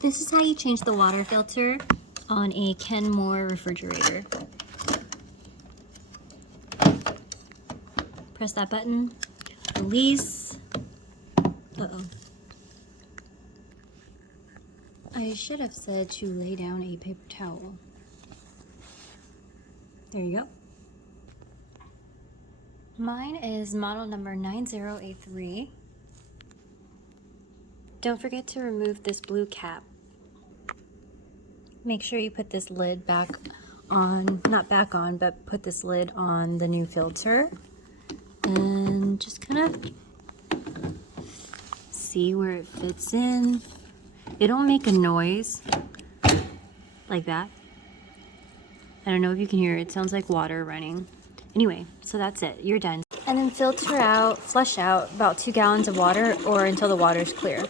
This is how you change the water filter on a Kenmore refrigerator. Press that button, release. Uh-oh. I should have said to lay down a paper towel. There you go. Mine is model number 9083. Don't forget to remove this blue cap. Make sure you put this lid back on, not back on, but put this lid on the new filter. And just kind of see where it fits in. It'll make a noise like that. I don't know if you can hear it. It sounds like water running. Anyway, so that's it. You're done. And then filter out, flush out about 2 gallons of water or until the water's clear.